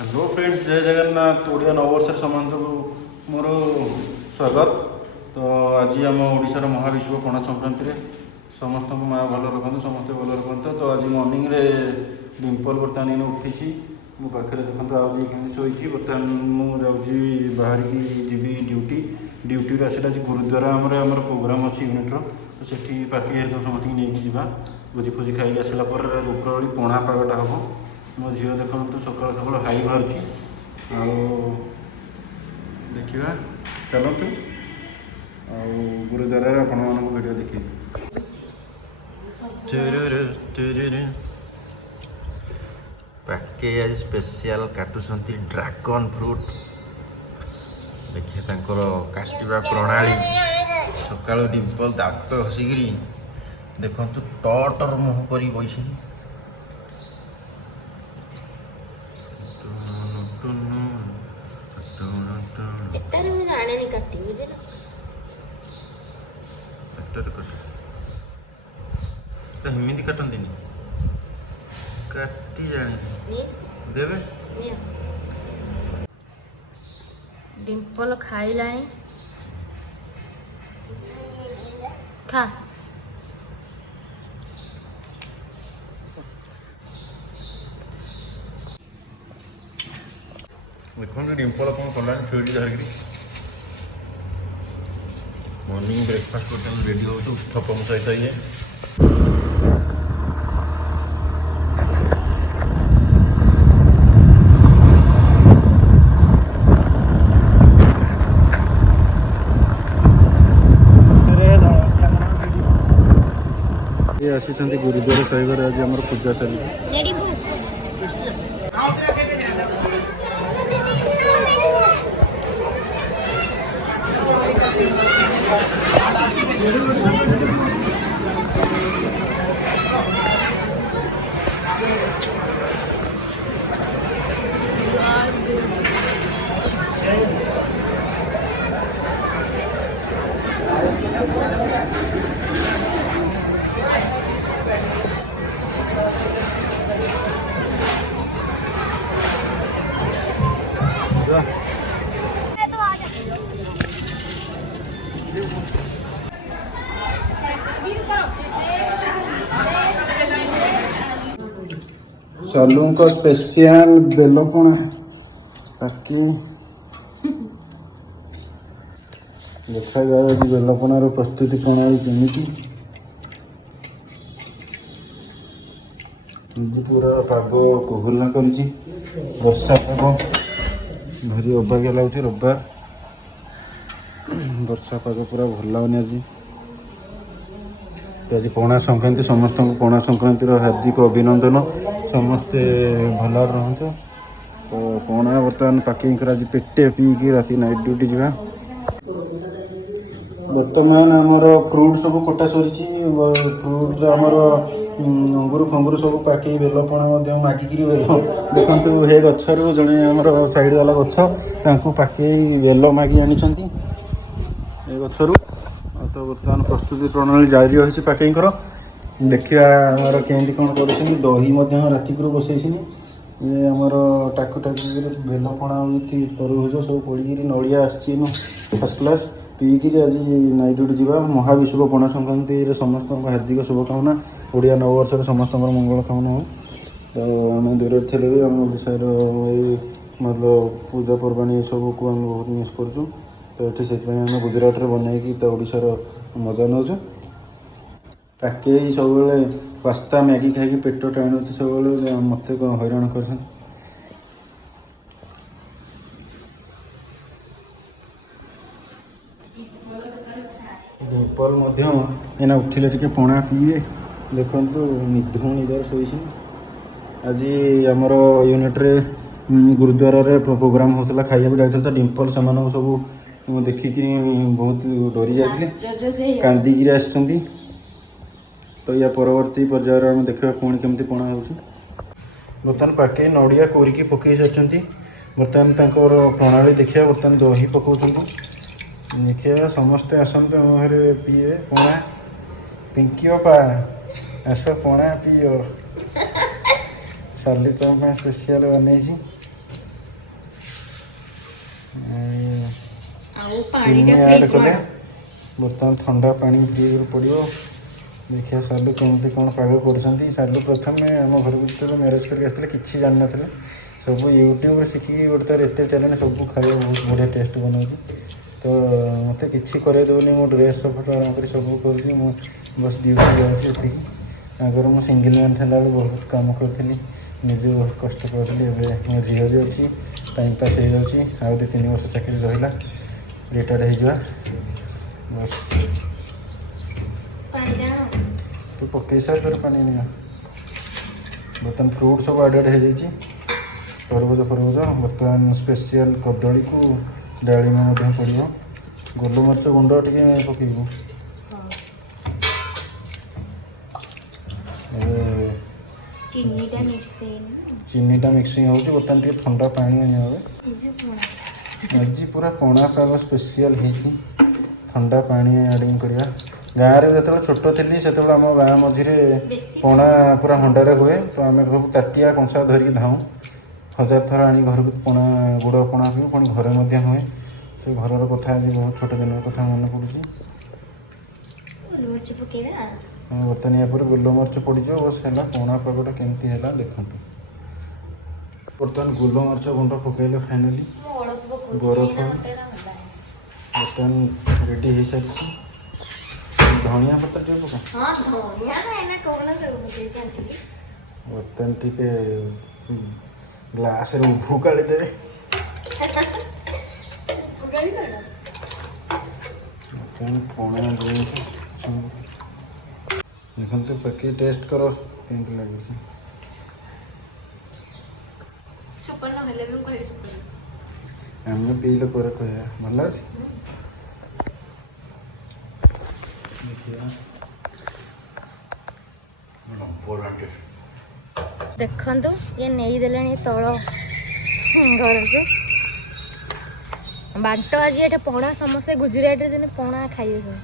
Hello friends, जय जगन्नाथ। ओडिया नववर्ष समस्त को मोर स्वागत। तो आज आम ओडार महाविश्व पणा संक्रांति में समस्त माँ भल रखते, समस्त भल रखते। तो आज मर्निंग रे डिम्पल बर्तमान उठी मो पाखे देखते आज कमी शोची। बर्तमान मुझे बाहर की जी ड्यूटी आसला। आज गुरुद्वारा आम प्रोग्राम अच्छी यूनिट्र, तो सेठी पार्टी हेल्थ समस्त नहीं जावा भोजी फोजी खाई आसला उपरओली पणा पागटा हम। मो झील देखु सकाल सकाल हाई बाहर देखा चलतु गुरुद्वार आपण मान वीडियो देखिए। पाके आज स्पेशल काटुंट ड्रागन फ्रूट देखिए काटा प्रणाली। सका डिम्पल दात हसिकी देखु टटर मुह कर बैसी हिमिदी काटती काटी जानी देवे। डिम्पल खाइलानी खा देखो डिम्पल कौन कला शोरी धरिकी मॉर्निंग ब्रेकफास्ट करते रेडी हो थपम सहित ये आसी गुरुद्वार साहिब आज आम पूजा चली। सलू को स्पेशल बेलपणा ताकि देखा जाए कि बेलपणार प्रस्तुति प्रणाली केमी पूरा पाग कोहला कर वर्षा पाग भारी अबाग्या लगे। रविवार वर्षा पाग पूरा भल लगुनि। आज पणा संक्रांति समस्त पणा संक्रांति हार्दिक अभिनंदन। समस्ते भल रुहतु। तो पणा बर्तमान पैकिंग कर आज पेटे पीकी राति नाइट ड्यूटी जावा। बर्तमान आमर फ्रूट सब कटा सरी। फ्रूट आमर अंगूर फंगूर सब पाके बेलपणा मागिक देखु हे गचर जड़े आम साइड वाला गच पाके बेल मागी आनी गचर। तो बर्तमान प्रस्तुति प्रणाली जारी रही पैकिंग कर। देखिए आमर केमती कौन कर दही राति को बसई ये आमर टाकू टाकी बेलपणा तरभुज सब पड़ी नड़िया आसो फर्स्ट क्लास पीकि आज नाइट ड्यूटी जावा। महाविश्व पणा संक्रांति समस्त हार्दिक शुभकामना। ओडिया नववर्ष समस्त मंगल कामना हो। तो आम दूर थे भी आम ओडार मतलब पूजा पर्वाणी सब को आम बहुत मिस कर। तो ये आम गुजरात में बनईकी तो ओडार मजा नौ। पाके सब पास्ता मैगी खाई पेट टाणु सब मत हैरान कर। डिम्पल एना उठिले टिके पणा पीए देखु निधु निदर शोई। आज आमर यूनिट रे गुरुद्वार रे प्रोग्राम होता खाइबा जाता। डिम्पल से सब देखिक बहुत डरी जाते कांदिकी आसछंती। तो या परवर्ती पर्यायर आम देखा कौन केमती पणा हो। बर्तमान पाके नड़िया कोरिकी पकई सारी। बर्तमान प्रणाली देखिए। बर्तमान दही पकाउछंती देखिए। समस्ते आसते आम घरे पीए पणा। पिंकी बापा आस पणा पिओ साली तुम स्पेशल बनई ଆଉ ଚିନି ପାଣିଟା ଆଡ୍ ଫ୍ରିଜ କଲେ ମାର ବର୍ତ୍ତମାନ ଥଣ୍ଡା ପାଣି ଫ୍ରିଜରୁ ପଡ଼ିବ। ଦେଖିବା ସାଲୁ କେମିତି କ'ଣ ପାଗ କରୁଛନ୍ତି। ସାଲୁ ପ୍ରଥମେ ଆମ ଘରକୁ ଯେତେବେଳେ ମ୍ୟାରେଜ୍ କରିକି ଆସିଥିଲେ କିଛି ଜାଣିନଥିଲେ, ସବୁ ୟୁଟ୍ୟୁବ୍ ଶିଖିକି ଗୋଟେ ତାର ଏତେ ଟ୍ୟାଲେଣ୍ଟ, ସବୁ ଖାଇବା ବହୁତ ବଢ଼ିଆ ଟେଷ୍ଟ ବନାଉଛି। ତ ମୋତେ କିଛି କରେଇ ଦେଉନି, ମୁଁ ଡ୍ରେସ୍ ସଫାଠୁ ଆରମ୍ଭ କରି ସବୁ କରୁଛି। ମୁଁ ବସ୍ ଡ୍ୟୁଟି ଯାଉଛି ଏତିକି। ଆଗରୁ ମୁଁ ସିଙ୍ଗିଲ୍ ମ୍ୟାନ୍ ଥିଲାବେଳେ ବହୁତ କାମ କରୁଥିଲି, ନିଜେ ବହୁତ କଷ୍ଟ କରୁଥିଲି। ଏବେ ମୋ ଝିଅ ବି ଅଛି, ଟାଇମ୍ ପାସ୍ ହେଇଯାଉଛି। ଆଉ 2-3 ବର୍ଷ ଚାକିରି ରହିଲା, ରିଟାୟାର୍ଡ଼ ହେଇଯିବା ବସ୍। ତୁ ପକେଇ ସାର, ତୋର ପାଣି ନିଅ। ବର୍ତ୍ତମାନ ଫ୍ରୁଟ୍ ସବୁ ଆଡ଼େଡ଼ ହେଇଯାଇଛି, ତରଭୁଜ ଫରଭୁଜ। ବର୍ତ୍ତମାନ ସ୍ପେସିଆଲ୍ କଦଳୀକୁ ଡାଳିମ୍ବ ମଧ୍ୟ ପଡ଼ିବ। ଗୋଲମରିଚ ଗୁଣ୍ଡ ଟିକେ ପକେଇବୁ। ଚିନିଟା ମିଶେଇ ଚିନିଟା ମିକ୍ସିଂ ହେଉଛି। ବର୍ତ୍ତମାନ ଟିକେ ଥଣ୍ଡା ପାଣି ଆଣିବା। ଆଜି ପୁରା ପଣା ପାଗ ସ୍ପେସିଆଲ୍ ହେଇଛି, ଥଣ୍ଡା ପାଣି ଆଡ଼ିଂ କରିବା। ଗାଁରେ ଯେତେବେଳେ ଛୋଟ ଥିଲି, ସେତେବେଳେ ଆମ ଗାଁ ମଝିରେ ପଣା ପୁରା ହଣ୍ଡାରେ ହୁଏ। ତ ଆମେ ସବୁ ତାଟିଆ କଂସା ଧରିକି ଧାଉଁ, 1000 ଥର ଆଣି ଘରକୁ ପଣା, ଗୁଡ଼ ପଣା ପିଉ। ପୁଣି ଘରେ ମଧ୍ୟ ହୁଏ। ସେ ଘରର କଥା ଆଜି ବହୁତ ଛୋଟ ଦିନର କଥା ମନେ ପଡ଼ୁଛି। ପକେଇବା। ବର୍ତ୍ତମାନ ଏହା ପରେ ଗୋଲମରିଚ ପଡ଼ିଯିବ। ବସ୍ ହେଲା, ପଣା ପାଗଟା କେମିତି ହେଲା ଦେଖନ୍ତୁ। ବର୍ତ୍ତମାନ ଗୋଲମରିଚ ଗୁଣ୍ଡ ପକାଇଲେ ଫାଇନାଲି ବରଫ ବର୍ତ୍ତମାନ ରେଡ଼ି ହେଇସାରିଛି। ଧନିଆ ପତ୍ର ଟିକେ ପକା। ବର୍ତ୍ତମାନ ଟିକେ ଗ୍ଲାସରେ ଉଭୁ କାଳି ଦେବେ। ବର୍ତ୍ତମାନ ପଣା ଦିଅନ୍ତୁ। ଦେଖନ୍ତୁ ପକେଇ ଟେଷ୍ଟ କର କେମିତି ଲାଗୁଛି। ଆମେ ପିଇଲେ ପରେ କହିବା ଭଲ ଅଛି। ଦେଖନ୍ତୁ ଇଏ ନେଇଦେଲେଣି ତଳ ଘରକୁ। ବାଣ୍ଟ ଆଜି ଏଠି ପଣା, ସମସ୍ତେ ଗୁଜୁରାଟରେ ଯେମିତି ପଣା ଖାଇବେ ସବୁ।